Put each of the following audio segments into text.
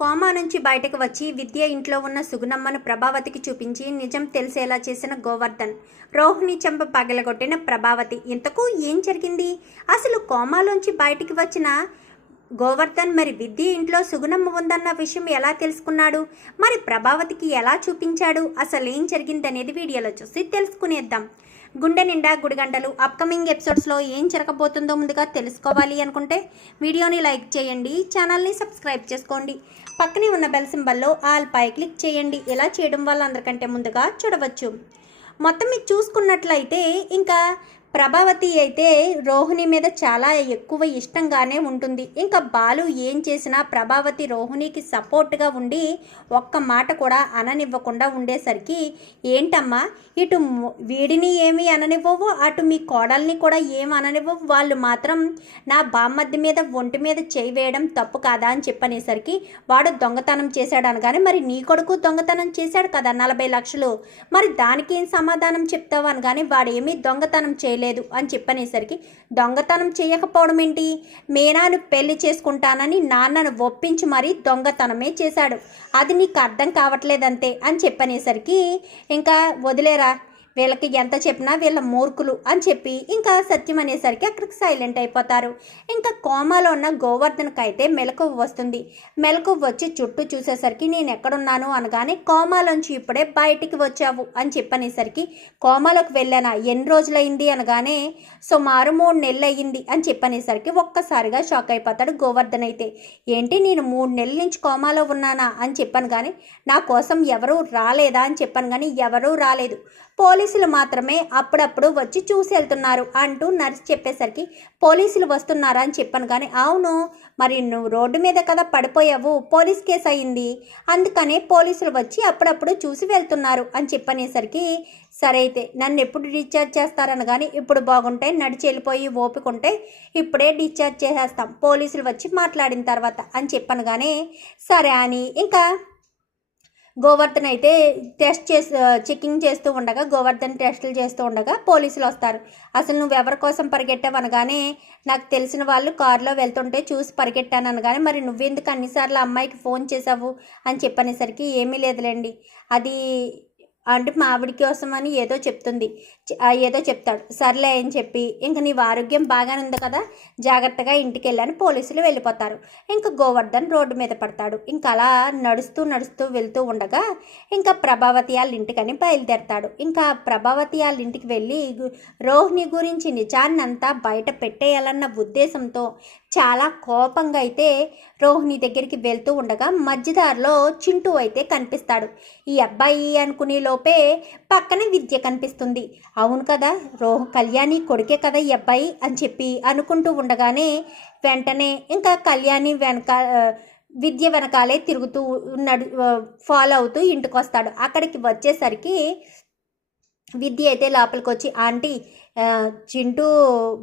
Coma నుంచి బయటకు వచ్చి విద్య ఇంట్లో ఉన్న సుగుణమ్మను ప్రభావతికి చూపించి నిజం తెలిసేలా చేసిన గోవర్ధన్. రోహిణి చెంప పగలగొట్టిన ప్రభావతి. ఇంతకు ఏం జరిగింది? అసలు కోమాలోంచి బయటికి వచ్చిన గోవర్ధన్ మరి విద్య ఇంట్లో సుగుణమ్మ ఉందన్న విషయం ఎలా తెలుసుకున్నాడు? మరి ప్రభావతికి ఎలా చూపించాడు? అసలు ఏం జరిగిందనేది వీడియోలో చూసి తెలుసుకునేద్దాం. గుండె నిండా గుడిగంటలు అప్కమింగ్ ఎపిసోడ్స్లో ఏం జరగబోతుందో ముందుగా తెలుసుకోవాలి అనుకుంటే వీడియోని లైక్ చేయండి, ఛానల్ని సబ్స్క్రైబ్ చేసుకోండి, పక్కనే ఉన్న బెల్ సింబల్లో ఆల్ పై క్లిక్ చేయండి. ఇలా చేయడం వల్ల అందరికంటే ముందుగా చూడవచ్చు. మొత్తం మీరు చూసుకున్నట్లయితే ఇంకా ప్రభావతి అయితే రోహిణి మీద చాలా ఎక్కువ ఇష్టంగానే ఉంటుంది. ఇంకా బాలు ఏం చేసినా ప్రభావతి రోహిణికి సపోర్ట్గా ఉండి ఒక్క మాట కూడా అననివ్వకుండా ఉండేసరికి, ఏంటమ్మా ఇటు వీడిని ఏమీ అననివ్వవు, అటు మీ కోడల్ని కూడా ఏమి అననివ్వవు, వాళ్ళు మాత్రం నా బామ్మద్ది మీద ఒంటి మీద చేయి వేయడం తప్పు కాదా అని చెప్పనేసరికి, వాడు దొంగతనం చేశాడు అనగానే, మరి నీ కొడుకు దొంగతనం చేశాడు కదా 40 లక్షలు, మరి దానికి ఏం సమాధానం చెప్తావు అనగానే, వాడేమీ దొంగతనం చేయలేదు అని చెప్పనేసరికి, దొంగతనం చేయకపోవడం ఏంటి, మీనాను పెళ్లి చేసుకుంటానని నాన్నను ఒప్పించి మరీ దొంగతనమే చేశాడు, అది నీకు అర్థం కావట్లేదంతే అని చెప్పనేసరికి, ఇంకా వదిలేరా, వీళ్ళకి ఎంత చెప్పినా వీళ్ళ మూర్ఖులు అని చెప్పి ఇంకా సత్యం అనేసరికి అక్కడికి సైలెంట్ అయిపోతారు. ఇంకా కోమాలో ఉన్న గోవర్ధన్కి అయితే మెలకువ వస్తుంది. మెలకువ వచ్చి చుట్టూ చూసేసరికి, నేను ఎక్కడున్నాను అనగానే, కోమాలోంచి ఇప్పుడే బయటికి వచ్చావు అని చెప్పనేసరికి, కోమాలోకి వెళ్ళానా, ఎన్ని రోజులైంది అనగానే, సుమారు 3 నెలలు అయ్యింది అని చెప్పనేసరికి ఒక్కసారిగా షాక్ అయిపోతాడు గోవర్ధన్. అయితే ఏంటి, నేను 3 నెలల నుంచి కోమాలో ఉన్నానా అని చెప్పాను కానీ నా కోసం ఎవరూ రాలేదా అని చెప్పాను కానీ ఎవరూ రాలేదు, పోలీసులు మాత్రమే అప్పుడప్పుడు వచ్చి చూసి వెళ్తున్నారు అంటూ నర్స్ చెప్పేసరికి, పోలీసులు వస్తున్నారా అని చెప్పాను కానీ, అవును మరి నువ్వు రోడ్డు మీద కదా పడిపోయావు, పోలీస్ కేసు అయింది, అందుకనే పోలీసులు వచ్చి అప్పుడప్పుడు చూసి వెళ్తున్నారు అని చెప్పనేసరికి, సరే అయితే నన్ను ఎప్పుడు డిశ్చార్జ్ చేస్తారని కానీ, ఇప్పుడు బాగుంటాయి, నడిచి వెళ్ళిపోయి ఓపికంటే ఇప్పుడే డిశ్చార్జ్ చేసేస్తాం పోలీసులు వచ్చి మాట్లాడిన తర్వాత అని చెప్పాను కానీ, సరే అని ఇంకా గోవర్ధన్ అయితే చెకింగ్ చేస్తూ ఉండగా, గోవర్ధన్ టెస్టులు చేస్తూ ఉండగా పోలీసులు వస్తారు. అసలు నువ్వు ఎవరి కోసం పరిగెట్టావు అనగానే, నాకు తెలిసిన వాళ్ళు కారులో వెళ్తుంటే చూసి పరిగెట్టాను అనగానే, మరి నువ్వెందుకు అన్నిసార్లు అమ్మాయికి ఫోన్ చేసావు అని చెప్పనేసరికి, ఏమీ లేదులేండి, అది అంటే మా ఆవిడ కోసం అని ఏదో చెప్తాడు, సర్లే అని చెప్పి, ఇంక నీవు ఆరోగ్యం బాగానే ఉంది కదా, జాగ్రత్తగా ఇంటికి వెళ్ళని పోలీసులు వెళ్ళిపోతారు. ఇంకా గోవర్ధన్ రోడ్డు మీద పడతాడు. ఇంకా అలా నడుస్తూ వెళ్తూ ఉండగా ఇంకా ప్రభావతి వాళ్ళ ఇంటికని బయలుదేరతాడు. ఇంకా ప్రభావతి వాళ్ళ ఇంటికి వెళ్ళి రోహిణి గురించి నిజాన్నంతా బయట పెట్టేయాలన్న ఉద్దేశంతో చాలా కోపంగా అయితే రోహిణి దగ్గరికి వెళ్తూ ఉండగా మధ్యదారిలో చింటూ అయితే కనిపిస్తాడు. ఈ అబ్బాయి అనుకునే లోపే పక్కన విద్య కనిపిస్తుంది. అవును కదా, కళ్యాణి కొడుకే కదా ఈ అబ్బాయి అని చెప్పి అనుకుంటూ ఉండగానే వెంటనే ఇంకా కళ్యాణి విద్య వెనకాలే తిరుగుతూ ఫాలో అవుతూ ఇంటికి వస్తాడు. అక్కడికి వచ్చేసరికి విద్య అయితే లోపలికి వచ్చి, ఆంటీ చింటూ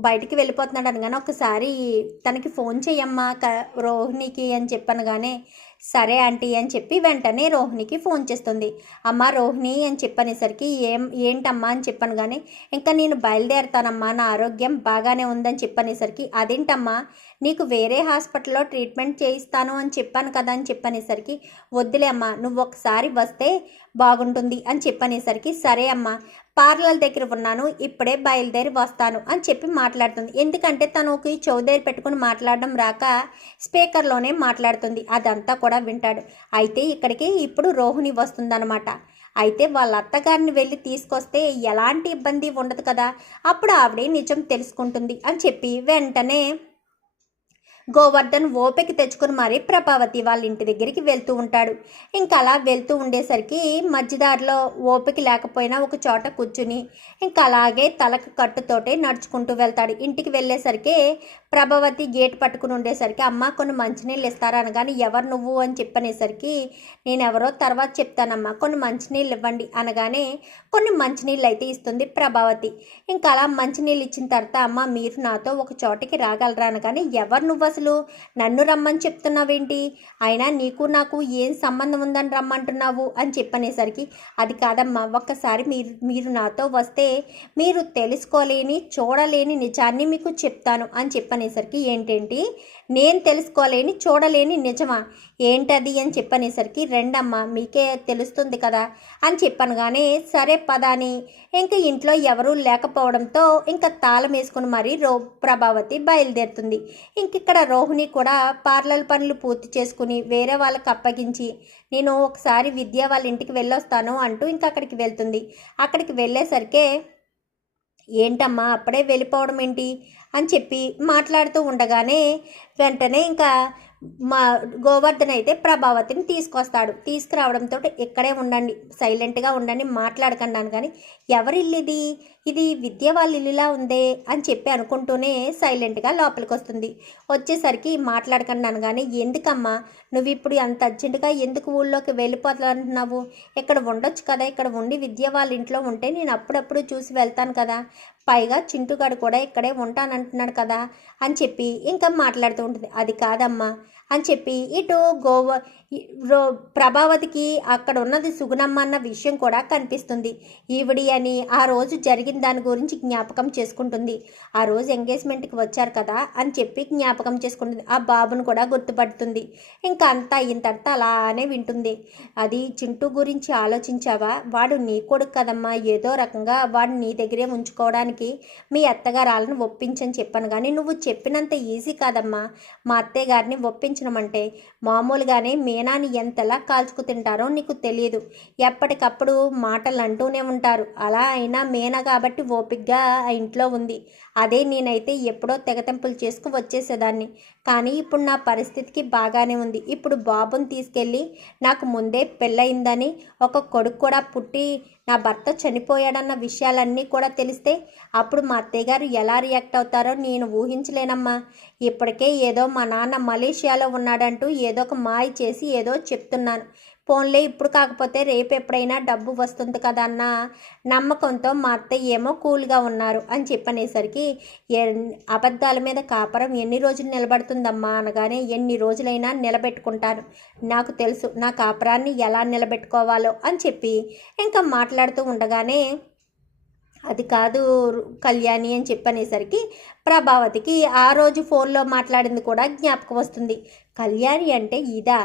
బయటికి వెళ్ళిపోతున్నాడు అనగానే, ఒకసారి తనకి ఫోన్ చేయమ్మా రోహిణికి అని చెప్పనగానే, సరే ఆంటీ అని చెప్పి వెంటనే రోహిణికి ఫోన్ చేస్తుంది. అమ్మ రోహిణి అని చెప్పనేసరికి, ఏంటమ్మా అని చెప్పాను కానీ, ఇంకా నేను బయలుదేరుతానమ్మా, నా ఆరోగ్యం బాగానే ఉందని చెప్పనేసరికి, అదేంటమ్మా నీకు వేరే హాస్పిటల్లో ట్రీట్మెంట్ చేయిస్తాను అని చెప్పాను కదా అని చెప్పనేసరికి, వద్దులే అమ్మా, నువ్వు ఒకసారి వస్తే బాగుంటుంది అని చెప్పనేసరికి, సరే అమ్మా పార్లర్ దగ్గర ఉన్నాను, ఇప్పుడే బయలుదేరి వస్తాను అని చెప్పి మాట్లాడుతుంది. ఎందుకంటే తనకి చౌదరి పెట్టుకుని మాట్లాడడం రాక స్పీకర్లోనే మాట్లాడుతుంది. అదంతా కూడా వింటాడు. అయితే ఇక్కడికి ఇప్పుడు రోహిణి వస్తుందన్నమాట. అయితే వాళ్ళ అత్తగారిని వెళ్ళి తీసుకొస్తే ఎలాంటి ఇబ్బంది ఉండదు కదా, అప్పుడు ఆవిడే నిజం తెలుసుకుంటుంది అని చెప్పి వెంటనే గోవర్ధన్ ఓపిక తెచ్చుకుని మరీ ప్రభావతి వాళ్ళ ఇంటి దగ్గరికి వెళ్తూ ఉంటాడు. ఇంకా అలా వెళ్తూ ఉండేసరికి మధ్యదారిలో ఓపిక లేకపోయినా ఒక చోట కూర్చుని ఇంకా అలాగే తలకు కట్టుతోటే నడుచుకుంటూ వెళ్తాడు. ఇంటికి వెళ్ళేసరికి ప్రభావతి గేట్ పట్టుకుని ఉండేసరికి, అమ్మ కొన్ని మంచినీళ్ళు ఇస్తారా అనగానే, ఎవరు నువ్వు అని చెప్పనేసరికి, నేను ఎవరో తర్వాత చెప్తానమ్మా, కొన్ని మంచినీళ్ళు ఇవ్వండి అనగానే కొన్ని మంచినీళ్ళు అయితే ఇస్తుంది ప్రభావతి. ఇంకా అలా మంచినీళ్ళు ఇచ్చిన తర్వాత, అమ్మ మీరు నాతో ఒక చోటికి రాగలరా అనగానే, ఎవరు నువ్వు అసలు నన్ను రమ్మని చెప్తున్నావేంటి, అయినా నీకు నాకు ఏం సంబంధం ఉందని రమ్మంటున్నావు అని చెప్పనేసరికి, అది కాదమ్మా, ఒక్కసారి మీరు నాతో వస్తే మీరు తెలుసుకోలేని చూడలేని నిజాన్ని మీకు చెప్తాను అని చెప్పనేసరికి, ఏంటేంటి నేను తెలుసుకోలేని చూడలేని నిజమా, ఏంటది అని చెప్పనేసరికి, రెండమ్మా మీకే తెలుస్తుంది కదా అని చెప్పనగానే, సరే పదాని ఇంక ఇంట్లో ఎవరూ లేకపోవడంతో ఇంకా తాళం వేసుకుని మరీ ప్రభావతి బయలుదేరుతుంది. ఇక్కడ రోహిణి కూడా పార్లర్ పనులు పూర్తి చేసుకుని వేరే వాళ్ళకి అప్పగించి, నేను ఒకసారి విద్య వాళ్ళ ఇంటికి వెళ్ళొస్తాను అంటూ ఇంకా అక్కడికి వెళ్తుంది. అక్కడికి వెళ్ళేసరికే, ఏంటమ్మా అప్పుడే వెళ్ళిపోవడం ఏంటి అని చెప్పి మాట్లాడుతూ ఉండగానే వెంటనే ఇంకా మా గోవర్ధన్ అయితే ప్రభావతిని తీసుకొస్తాడు. తీసుకురావడంతో ఇక్కడే ఉండండి, సైలెంట్గా ఉండండి, మాట్లాడకండి కానీ, ఎవరి ఇల్లు ఇది విద్య వాళ్ళ ఇల్లులా ఉందే అని చెప్పి అనుకుంటూనే సైలెంట్గా లోపలికి వస్తుంది. వచ్చేసరికి మాట్లాడకండి అనగానే, ఎందుకమ్మా నువ్వు ఇప్పుడు అంత అర్జెంటుగా ఎందుకు ఊళ్ళోకి వెళ్ళిపోతానంటున్నావు, ఇక్కడ ఉండొచ్చు కదా, ఇక్కడ ఉండి విద్య వాళ్ళ ఇంట్లో ఉంటే నేను అప్పుడప్పుడు చూసి వెళ్తాను కదా, పైగా చింటుగాడు కూడా ఇక్కడే ఉంటానంటున్నాడు కదా అని చెప్పి ఇంకా మాట్లాడుతూ ఉంటుంది. అది కాదమ్మా అని చెప్పి ఇటు ప్రభావతికి అక్కడ ఉన్నది సుగుణమ్మ అన్న విషయం కూడా కనిపిస్తుంది. ఈవిడి అని ఆ రోజు జరిగిన దాని గురించి జ్ఞాపకం చేసుకుంటుంది. ఆ రోజు ఎంగేజ్మెంట్కి వచ్చారు కదా అని చెప్పి జ్ఞాపకం చేసుకుంటుంది. ఆ బాబును కూడా గుర్తుపడుతుంది. ఇంకా అంతా అయిన తర్వాత అలానే వింటుంది. అది చింటూ గురించి ఆలోచించావా, వాడు నీ కొడుకు కదమ్మా, ఏదో రకంగా వాడు నీ దగ్గరే ఉంచుకోవడానికి మీ అత్తగారాలను ఒప్పించని చెప్పాను కానీ, నువ్వు చెప్పినంత ఈజీ కాదమ్మా మా అత్తయ్య గారిని ఒప్పించడం అంటే. మామూలుగానే మీనాని ఎంతలా కాల్చుకు తింటారో నీకు తెలియదు, ఎప్పటికప్పుడు మాటలు అంటూనే ఉంటారు. అలా అయినా మీనా కాబట్టి ఓపికగా ఆ ఇంట్లో ఉంది. అదే నేనైతే ఎప్పుడో తెగతెంపులు చేసుకు వచ్చేసేదాన్ని. కానీ ఇప్పుడు నా పరిస్థితికి బాగానే ఉంది. ఇప్పుడు బాబుని తీసుకెళ్ళి, నాకు ముందే పెళ్ళయిందని ఒక కొడుకు కూడా పుట్టి నా భర్త చనిపోయాడన్న విషయాలన్నీ కూడా తెలిస్తే అప్పుడు మా అత్తయ్య గారు ఎలా రియాక్ట్ అవుతారో నేను ఊహించలేనమ్మా. ఇప్పటికే ఏదో మా నాన్న మలేషియాలో ఉన్నాడంటూ ఏదో ఒక మాయ చేసి ఏదో చెప్తున్నాను. ఫోన్లే ఇప్పుడు కాకపోతే రేపు ఎప్పుడైనా డబ్బు వస్తుంది కదా అన్న నమ్మకంతో మా అత్తయ్య ఏమో కూల్గా ఉన్నారు అని చెప్పనేసరికి, అబద్ధాల మీద కాపరం ఎన్ని రోజులు నిలబడుతుందమ్మా అనగానే, ఎన్ని రోజులైనా నిలబెట్టుకుంటాను, నాకు తెలుసు నా కాపరాన్ని ఎలా నిలబెట్టుకోవాలో అని చెప్పి ఇంకా మాట్లాడుతూ ఉండగానే, అది కాదు కళ్యాణి అని చెప్పనేసరికి ప్రభావతికి ఆ రోజు ఫోన్లో మాట్లాడింది కూడా జ్ఞాపకం వస్తుంది. కళ్యాణి అంటే ఇదా,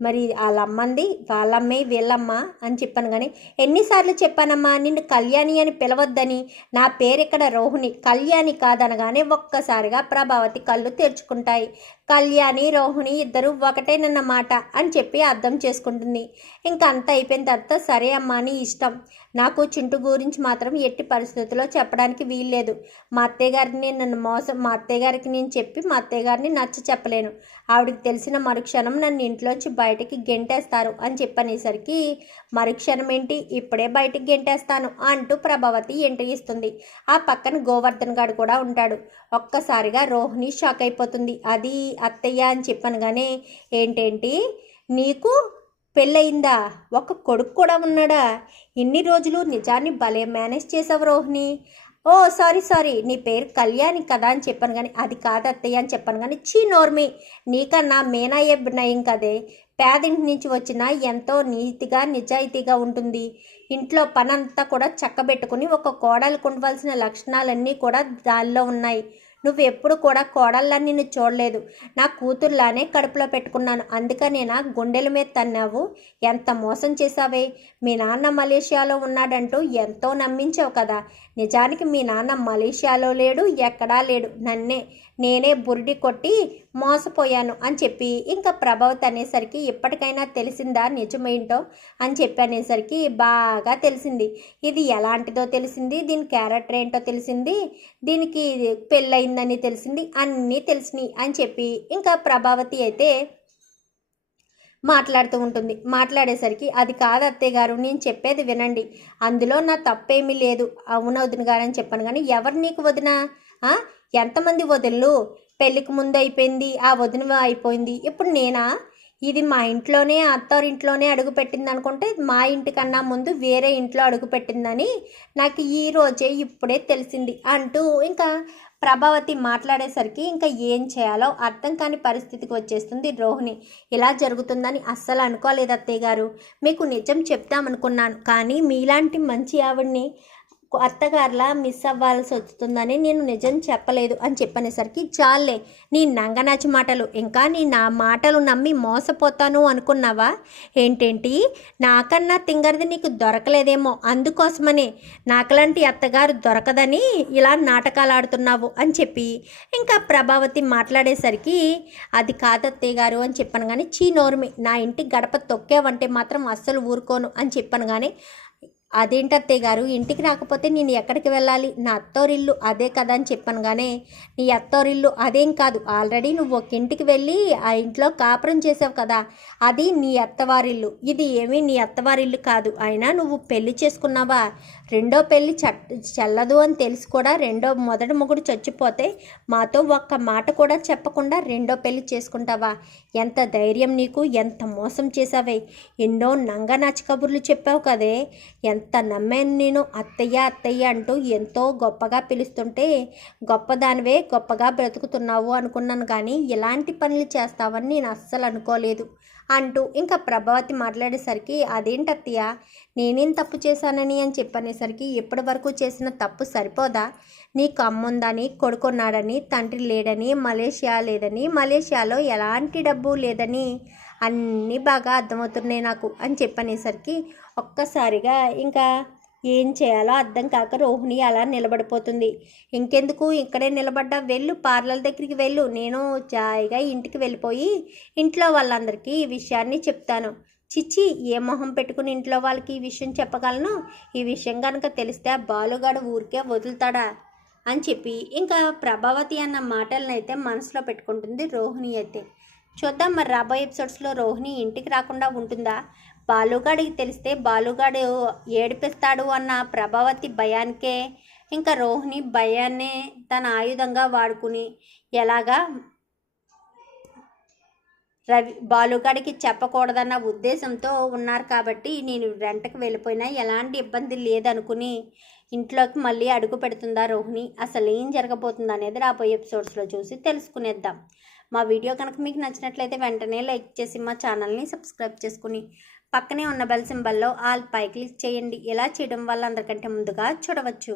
మరి వాళ్ళమ్మంది వాళ్ళమ్మే వీళ్ళమ్మ అని చెప్పాను కానీ, ఎన్నిసార్లు చెప్పానమ్మా నిన్ను కళ్యాణి అని పిలవద్దని, నా పేరు ఇక్కడ రోహిణి, కళ్యాణి కాదనగానే ఒక్కసారిగా ప్రభావతి కళ్ళు తెరుచుకుంటాయి. కళ్యాణి రోహిణి ఇద్దరు ఒకటేనన్నమాట అని చెప్పి అర్థం చేసుకుంటుంది. ఇంకా అంతా అయిపోయిన తర్వాత, సరే అమ్మా నీ ఇష్టం, నాకు చింటు గురించి మాత్రం ఎట్టి పరిస్థితుల్లో చెప్పడానికి వీల్లేదు. మా అత్తయ్య గారిని మా అత్తయ్య గారికి నేను చెప్పి మా అత్తయ్య గారిని నచ్చ చెప్పలేను. ఆవిడకి తెలిసిన మరుక్షణం నన్ను ఇంట్లోంచి బయటికి గెంటేస్తారు అని చెప్పనేసరికి, మరుక్షణం ఏంటి, ఇప్పుడే బయటికి గెంటేస్తాను అంటూ ప్రభావతి ఎంట్రీ ఇస్తుంది. ఆ పక్కన గోవర్ధన్ గారు కూడా ఉంటాడు. ఒక్కసారిగా రోహిణి షాక్ అయిపోతుంది. అది అత్తయ్య అని చెప్పాను కానీ, ఏంటేంటి నీకు పెళ్ళయిందా, ఒక కొడుకు కూడా ఉన్నాడా, ఇన్ని రోజులు నిజాన్ని భలే మేనేజ్ చేసావు రోహిణి, ఓ సారీ నీ పేరు కళ్యాణి కదా అని చెప్పాను కానీ, అది కాదు అత్తయ్య అని చెప్పాను కానీ, చీ నోర్మి, నీకన్నా మీనాయే నయం కదే, పేదింటి నుంచి వచ్చిన ఎంతో నీతిగా నిజాయితీగా ఉంటుంది, ఇంట్లో పనంతా కూడా చక్కబెట్టుకుని ఒక కోడలకు ఉండవలసిన లక్షణాలన్నీ కూడా దానిలో ఉన్నాయి. నువ్వు ఎప్పుడు కూడా కోడళ్ళని నిన్ను చూడలేదు, నా కూతుర్లానే కడుపులో పెట్టుకున్నాను, అందుకనే నా గుండెల మీద తన్నావు, ఎంత మోసం చేసావే, మీ నాన్న మలేషియాలో ఉన్నాడంటూ ఎంతో నమ్మించావు కదా, నిజానికి మీ నాన్న మలేషియాలో లేడు, ఎక్కడా లేడు, నేనే బురిడి కొట్టి మోసపోయాను అని చెప్పి ఇంకా ప్రభావతి అనేసరికి, ఇప్పటికైనా తెలిసిందా నిజమేంటో అని చెప్పి అనేసరికి బాగా తెలిసింది. ఇది ఎలాంటిదో తెలిసింది, దీని క్యారెక్టర్ ఏంటో తెలిసింది, దీనికి పెళ్ళయిందని తెలిసింది, అన్నీ తెలిసినాయి అని చెప్పి ఇంకా ప్రభావతి అయితే మాట్లాడుతూ ఉంటుంది. మాట్లాడేసరికి, అది కాదు అత్తయ్య గారు, నేను చెప్పేది వినండి, అందులో నా తప్పేమీ లేదు, అవును వదిన గారు అని చెప్పాను కానీ, ఎవరు నీకు వదిన, ఎంతమంది వదినలు, పెళ్ళికి ముందు అయిపోయింది, ఆ వదిన అయిపోయింది, ఇప్పుడు నేనా, ఇది మా ఇంట్లోనే అత్తారింట్లోనే అడుగుపెట్టింది అనుకుంటే, మా ఇంటికన్నా ముందు వేరే ఇంట్లో అడుగుపెట్టిందని నాకు ఈ రోజే ఇప్పుడే తెలిసింది అంటూ ఇంకా ప్రభావతి మాట్లాడేసరికి ఇంకా ఏం చేయాలో అర్థం కాని పరిస్థితికి వచ్చేస్తుంది రోహిణి. ఇలా జరుగుతుందని అస్సలు అనుకోలేదు అత్తయ్య గారు. మీకు నిజం చెప్తామనుకున్నాను, కానీ మీలాంటి మంచి ఆవిడ్ని అత్తగారులా మిస్ అవ్వాల్సి వస్తుందని నేను నిజం చెప్పలేదు అని చెప్పనేసరికి, చాలే నీ నంగనాచి మాటలు, ఇంకా నా మాటలు నమ్మి మోసపోతాను అనుకున్నావా ఏంటేంటి? నాకన్నా తింగరది నీకు దొరకలేదేమో, అందుకోసమనే నాకులాంటి అత్తగారు దొరకదని ఇలా నాటకాలు ఆడుతున్నావు అని చెప్పి ఇంకా ప్రభావతి మాట్లాడేసరికి, అది కాదత్తయ్య గారు అని చెప్పాను కానీ, నోర్మి, నా ఇంటి గడప తొక్కేవంటే మాత్రం అస్సలు ఊరుకోను అని చెప్పాను కానీ, అదేంటత్తయ్య గారు, ఇంటికి రాకపోతే నేను ఎక్కడికి వెళ్ళాలి? నా అత్తోరిల్లు అదే కదా అని చెప్పాను కానీ, నీ అత్తోరిల్లు అదేం కాదు, ఆల్రెడీ నువ్వు ఒక ఇంటికి వెళ్ళి ఆ ఇంట్లో కాపురం చేసావు కదా, అది నీ అత్తవారిల్లు. ఇది ఏమీ నీ అత్తవారిల్లు కాదు. అయినా నువ్వు పెళ్లి చేసుకున్నావా? రెండో పెళ్ళి చెల్లదు అని తెలిసి కూడా మొదటి మొగుడు చచ్చిపోతే మాతో ఒక్క మాట కూడా చెప్పకుండా రెండో పెళ్ళి చేసుకుంటావా? ఎంత ధైర్యం నీకు! ఎంత మోసం చేసావే! ఎన్నో నంగనాచి కబుర్లు చెప్పావు కదే, ఎంత నమ్మాను నేను. అత్తయ్య అత్తయ్య అంటూ ఎంతో గొప్పగా పిలుస్తుంటే గొప్పదానివే, గొప్పగా బ్రతుకుతున్నావు అనుకున్నాను, కానీ ఇలాంటి పనులు చేస్తావని నేను అస్సలు అనుకోలేదు అంటూ ఇంకా ప్రభావతి మాట్లాడేసరికి, అదేంటత్తయ్య, నేనేం తప్పు చేశానని అని చెప్పనేసరికి, ఇప్పటి వరకు చేసిన తప్పు సరిపోదా? నీకు అమ్ముందని, కొడుకున్నాడని, తండ్రి లేడని, మలేషియా లేదని, మలేషియాలో ఎలాంటి డబ్బు లేదని అన్నీ బాగా అర్థమవుతున్నాయి నాకు అని చెప్పనేసరికి, ఒక్కసారిగా ఇంకా ఏం చేయాలో అర్థం కాక రోహిణి అలా నిలబడిపోతుంది. ఇంకెందుకు ఇక్కడే నిలబడ్డా, వెళ్ళు, పార్లర్ దగ్గరికి వెళ్ళు, నేను జాయిగా ఇంటికి వెళ్ళిపోయి ఇంట్లో వాళ్ళందరికీ ఈ విషయాన్ని చెప్తాను. చిచ్చి, ఏ మొహం పెట్టుకుని ఇంట్లో వాళ్ళకి ఈ విషయం చెప్పగలను? ఈ విషయం కనుక తెలిస్తే ఆ బాలుగాడు ఊరికే వదులుతాడా అని చెప్పి ఇంకా ప్రభావతి అన్న మాటలనైతే మనసులో పెట్టుకుంటుంది రోహిణి అయితే. చూద్దాం మరి రాబోయే ఎపిసోడ్స్లో రోహిణి ఇంటికి రాకుండా ఉంటుందా? బాలుగాడికి తెలిస్తే బాలుగాడు ఏడిపిస్తాడు అన్న ప్రభావతి భయానికే ఇంకా రోహిణి భయాన్నే తన ఆయుధంగా వాడుకుని ఎలాగా బాలుగాడికి చెప్పకూడదన్న ఉద్దేశంతో ఉన్నారు కాబట్టి, నేను రెంటకు వెళ్ళిపోయినా ఎలాంటి ఇబ్బంది లేదనుకుని ఇంట్లోకి మళ్ళీ అడుగు పెడుతుందా రోహిణి? అసలు ఏం జరగబోతుంది అనేది రాబోయే ఎపిసోడ్స్లో చూసి తెలుసుకునేద్దాం. మా వీడియో కనుక మీకు నచ్చినట్లయితే వెంటనే లైక్ చేసి మా ఛానల్ని సబ్స్క్రైబ్ చేసుకుని పక్కనే ఉన్న బెల్ సింబల్లో ఆల్ పై క్లిక్ చేయండి. ఇలా చేయడం వల్ల అందరికంటే ముందుగా చూడవచ్చు.